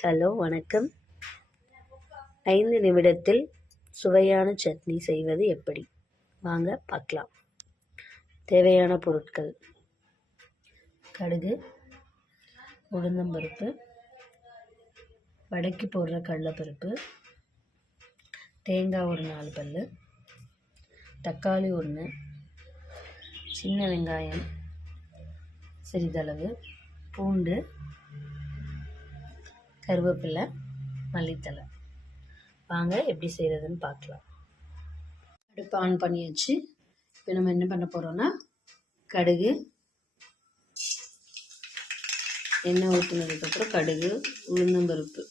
Hello வணக்கம். 5 நிமிடத்தில் சுவையான சட்னி செய்வது எப்படி? வாங்க பார்க்கலாம். தேவையான பொருட்கள்: கடுகு, உளுந்தம்பருப்பு, வடைக்கு போடுற கடலைப்பருப்பு, தேங்காய் ஒரு 4 பல், தக்காளி 1, சின்ன வெங்காயம் சிறிதளவு, பூண்டு, கருவேப்பிலை, மல்லித்தழை. வாங்க எப்படி செய்கிறதுன்னு பார்க்கலாம். அடுப்பு ஆன் பண்ணியாச்சு. இப்போ நம்ம என்ன பண்ண போகிறோன்னா, கடுகு, எண்ணெய் ஊற்றினதுக்கப்புறம் கடுகு, உளுந்தம்பருப்பு,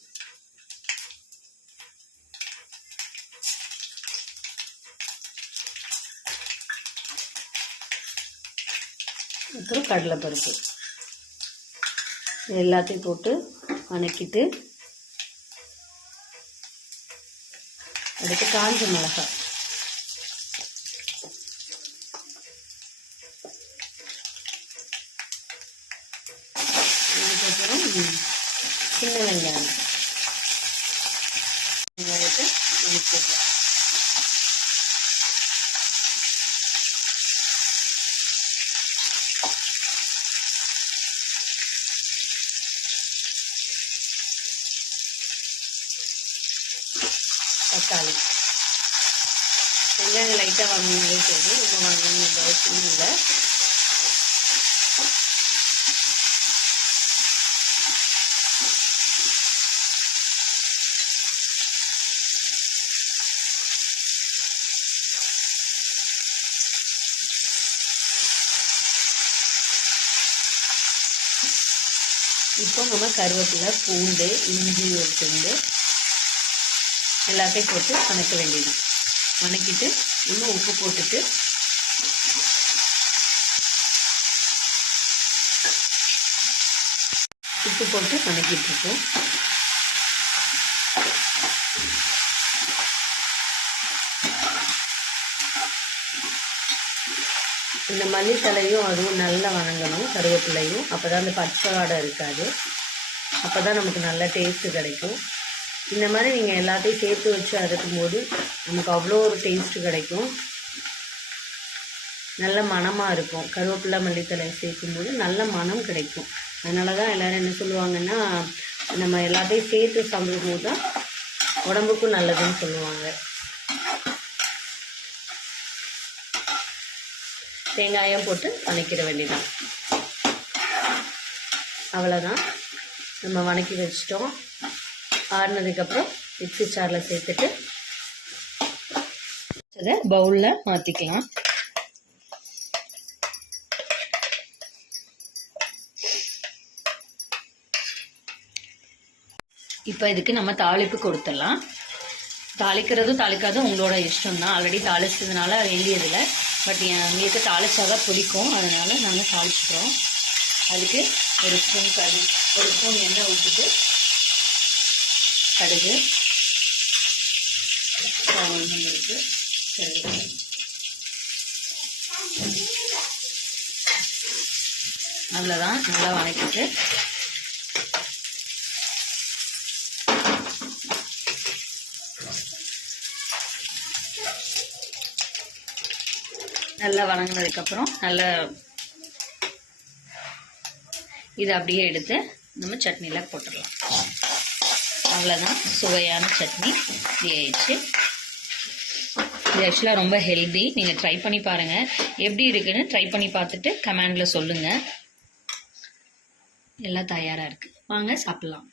அப்புறம் கடலைப்பருப்பு எல்லாத்தையும் போட்டு வணக்கிட்டு, அடுத்து காஞ்ச மிளகாய், அதுக்கப்புறம் சின்ன வெங்காயத்தை வணக்கிடலாம். தக்காளி, வெங்காயம் லைட்டாக வாங்கினாலே போதும், ரொம்ப வாங்கணும் அவசியம் இல்லை. இப்போ நம்ம கருவேப்பிலை, பூண்டு, இஞ்சி ஒரு துண்டு எல்லாத்தையும் போட்டு வணக்க வேண்டியது. வணக்கிட்டு இன்னும் உப்பு போட்டுட்டு வணக்கிட்டு இருக்கோம். இந்த மல்லித்தலையும் அதுவும் நல்லா வணங்கணும், கருவேப்பிலையும். அப்போ தான் அந்த பச்சை வாடை இருக்காது, அப்போ தான் நமக்கு நல்ல டேஸ்ட்டு கிடைக்கும். இந்த மாதிரி நீங்கள் எல்லாத்தையும் சேர்த்து வச்சு அரைக்கும் போது நமக்கு அவ்வளோ ஒரு டேஸ்ட்டு கிடைக்கும், நல்ல மணமாக இருக்கும். கருவேப்பிலை மல்லித்தலை சேர்க்கும்போது நல்ல மணம் கிடைக்கும். அதனால தான் எல்லோரும் என்ன சொல்லுவாங்கன்னா, நம்ம எல்லாத்தையும் சேர்த்து சாப்பிடும்போது தான் உடம்புக்கும் நல்லதுன்னு சொல்லுவாங்க. தேங்காயம் போட்டு வணக்கிட வேண்டியதான். அவ்வளோதான், நம்ம வணக்கி வச்சிட்டோம். ஆறுனதுக்கப்புறம் மிக்ஸி ஜாரில் சேர்த்துட்டு அதை பவுலில் மாற்றிக்கலாம். இப்போ இதுக்கு நம்ம தாளிப்பு கொடுத்துடலாம். தாளிக்கிறதும் தாளிக்காதும் உங்களோட இஷ்டம் தான். ஆல்ரெடி தாளிச்சதுனால வேண்டியதில்லை, பட் எங்களுக்கு தாளிச்சாதான் பிடிக்கும், அதனால் நாங்கள் தாளிச்சுக்கிறோம். அதுக்கு ஒரு ஸ்பூன் எண்ணெய் ஊற்றிட்டு கடுகு, உளுந்தம்பருப்பு, அவ்வளோதான். நல்லா வணக்கிட்டு நல்லா வணங்கினதுக்கப்புறம் நல்லா இதை அப்படியே எடுத்து நம்ம சட்னியில் போட்டுடலாம். அவ்வளோதான், சுவையான சட்னி ரெடி ஆயிடுச்சு. இது ஆக்சுவலாக ரொம்ப ஹெல்தி. நீங்கள் ட்ரை பண்ணி பாருங்கள், எப்படி இருக்குன்னு ட்ரை பண்ணி பார்த்துட்டு கமெண்டில் சொல்லுங்கள். எல்லாம் தயாராக இருக்குது, வாங்க சாப்பிட்லாம்.